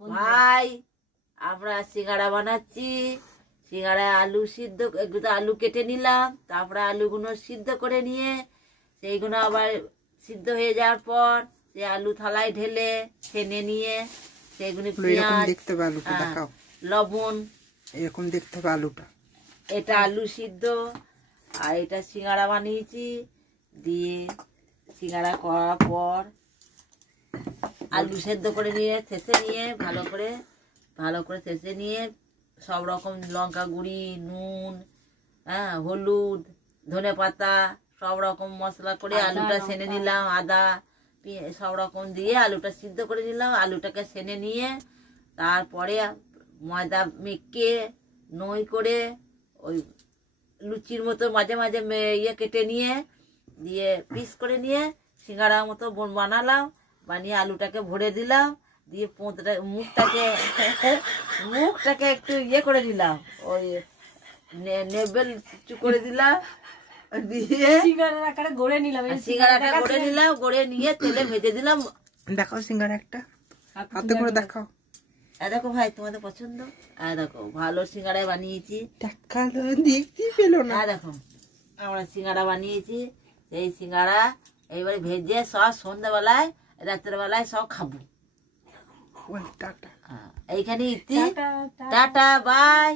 ভাই আমরা সিঙ্গাড়া বানাচ্ছি। সিঙ্গাড়ায় আলু সিদ্ধ, একটু আলু কেটে নিলাম, তারপরে আলুগুলো সিদ্ধ করে নিয়ে সেইগুলো আবার সিদ্ধ হয়ে যাওয়ার পর সেই আলু থালায় ঢেলে ছেনে নিয়ে সেইগুলো পেঁয়াজ, লবণ, এরকম দেখতে হবে আলুটা। এটা আলু সিদ্ধ আর এটা সিঙ্গাড়া বানিয়েছি। দিয়ে সিঙ্গাড়া করার পর আলু সেদ্ধ করে নিয়ে থেসে নিয়ে ভালো করে থেসে নিয়ে সব রকম লঙ্কা গুঁড়ি, নুন, হলুদ, ধনে পাতা সব রকম মশলা করে আলুটা সেনে নিলাম, আদা সব রকম দিয়ে আলুটা সিদ্ধ করে নিলাম। আলুটাকে সেনে নিয়ে তারপরে ময়দা মেখে নই করে ওই লুচির মতো মাঝে মাঝে ইয়ে কেটে নিয়ে দিয়ে পিস করে নিয়ে সিঙ্গাড়ার মতো বানালাম। বানিয়ে আলুটাকে ভরে দিলাম, দিয়ে মুখটাকে একটু ইয়ে করে দিলাম, ওই নেবেল করে দিলাম, দিয়ে সিঙ্গাড়াটা গড়ে নিলাম, গড়ে নিয়ে তেলে ভেজে দিলাম। দেখাও সিঙ্গাড়া একটা হাতে করে দেখাও। দেখো ভাই তোমাদের পছন্দ। দেখো ভালো সিঙ্গাড়ায় বানিয়েছি। দেখতেই পেলো না। দেখো আমরা সিঙ্গাড়া বানিয়েছি। এই সিঙ্গাড়া এইবারে ভেজে সব সন্ধ্যাবেলায় রাতের বেলায় সব খাবো। এইখানে টাটা বাই।